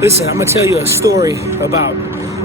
Listen, I'm gonna tell you a story about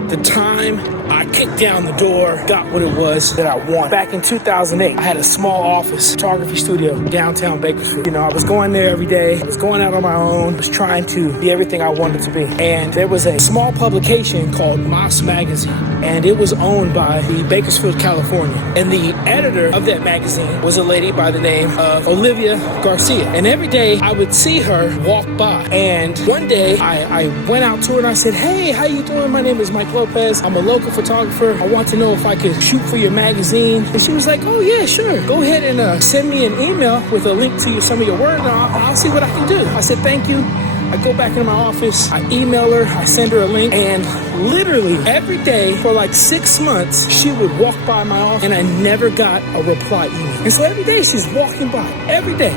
the time I kicked down the door, got what it was that I wanted. Back in 2008, I had a small office, photography studio, downtown Bakersfield. I was going there every day. I was going out on my own. I was trying to be everything I wanted to be. And there was a small publication called Moss Magazine, and it was owned by the Bakersfield, California. And the editor of that magazine was a lady by the name of Olivia Garcia. And every day I would see her walk by. And one day I went out to her and I said, "Hey, how you doing? My name is Mike Lopez. I'm a local photographer. I want to know if I could shoot for your magazine." And she was like, "Oh yeah, sure. Go ahead and send me an email with a link to some of your work, and I'll see what I can do." I said, "Thank you." I go back into my office, I email her, I send her a link, and literally every day for like 6 months, she would walk by my office and I never got a reply email. And so every day she's walking by, every day,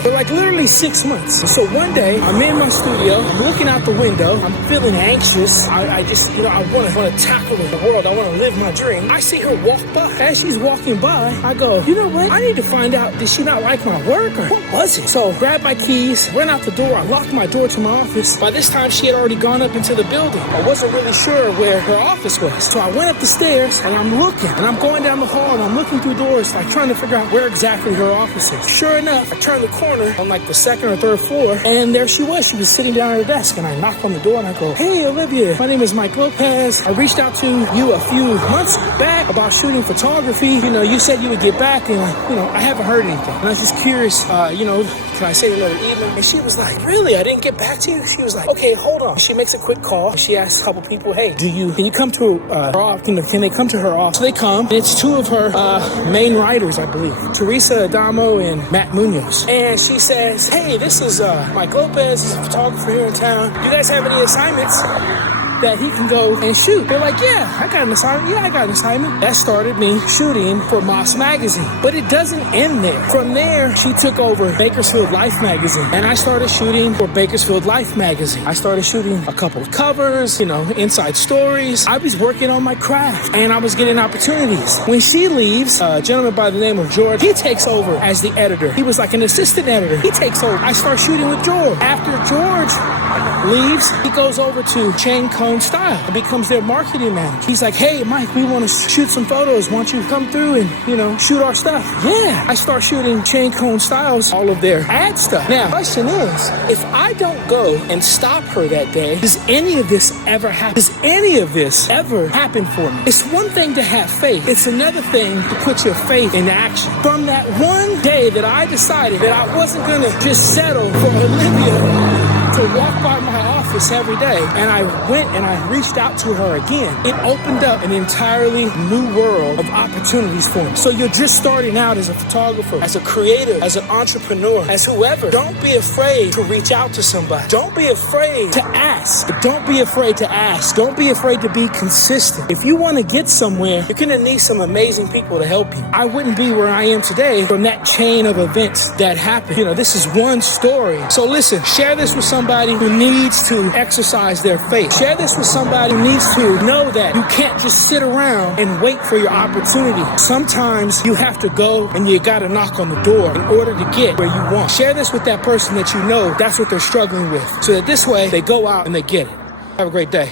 for like literally 6 months. And so one day I'm in my studio, I'm looking out the window, I'm feeling anxious. I just, I want to tackle the world. I want to live my dream. I see her walk by. As she's walking by, I go, "You know what? I need to find out, did she not like my work or what was it?" So grab my keys, run out the door, I locked my door to my office. By this time, she had already gone up into the building. I wasn't really sure where her office was. So I went up the stairs and I'm looking and I'm going down the hall and I'm looking through doors, like trying to figure out where exactly her office is. Sure enough, I turned the corner on like the second or third floor and there she was. She was sitting down at her desk and I knocked on the door and I go, "Hey, Olivia, my name is Mike Lopez. I reached out to you a few months back about shooting photography. You said you would get back and, I haven't heard anything. And I was just curious, can I save another evening?" And she was like, "Really? I didn't get back to you?" She was like, "Okay, hold on." She makes a quick call. She asks a couple people, "Hey, can you come to her office? Can they come to her office?" So they come. It's two of her main writers, I believe, Teresa Adamo and Matt Munoz. And she says, "Hey, this is Mike Lopez. He's a photographer here in town. You guys have any assignments that he can go and shoot?" They're like, "Yeah, I got an assignment. Yeah, I got an assignment." That started me shooting for Moss Magazine. But it doesn't end there. From there, she took over Bakersfield Life Magazine. And I started shooting for Bakersfield Life Magazine. I started shooting a couple of covers, inside stories. I was working on my craft and I was getting opportunities. When she leaves, a gentleman by the name of George, he takes over as the editor. He was like an assistant editor. He takes over. I start shooting with George. After George leaves, he goes over to Chain Cone Style and becomes their marketing manager. He's like, "Hey, Mike, we want to shoot some photos. Why don't you come through and, shoot our stuff?" Yeah, I start shooting Chain Cone Styles, all of their ad stuff. Now, the question is, if I don't go and stop her that day, does any of this ever happen? Does any of this ever happen for me? It's one thing to have faith. It's another thing to put your faith in action. From that one day that I decided that I wasn't going to just settle for Olivia to walk by my office every day, and I went and I reached out to her again, it opened up an entirely new world of opportunities for me. So you're just starting out as a photographer, as a creative, as an entrepreneur, as whoever. Don't be afraid to reach out to somebody. Don't be afraid to ask. Don't be afraid to ask. Don't be afraid to be consistent. If you want to get somewhere, you're going to need some amazing people to help you. I wouldn't be where I am today from that chain of events that happened. This is one story. So listen, share this with somebody who needs to exercise their faith. Share this with somebody who needs to know that you can't just sit around and wait for your opportunity. Sometimes you have to go and you got to knock on the door in order to get where you want. Share this with that person that you know that's what they're struggling with, so that this way they go out and they get it. Have a great day.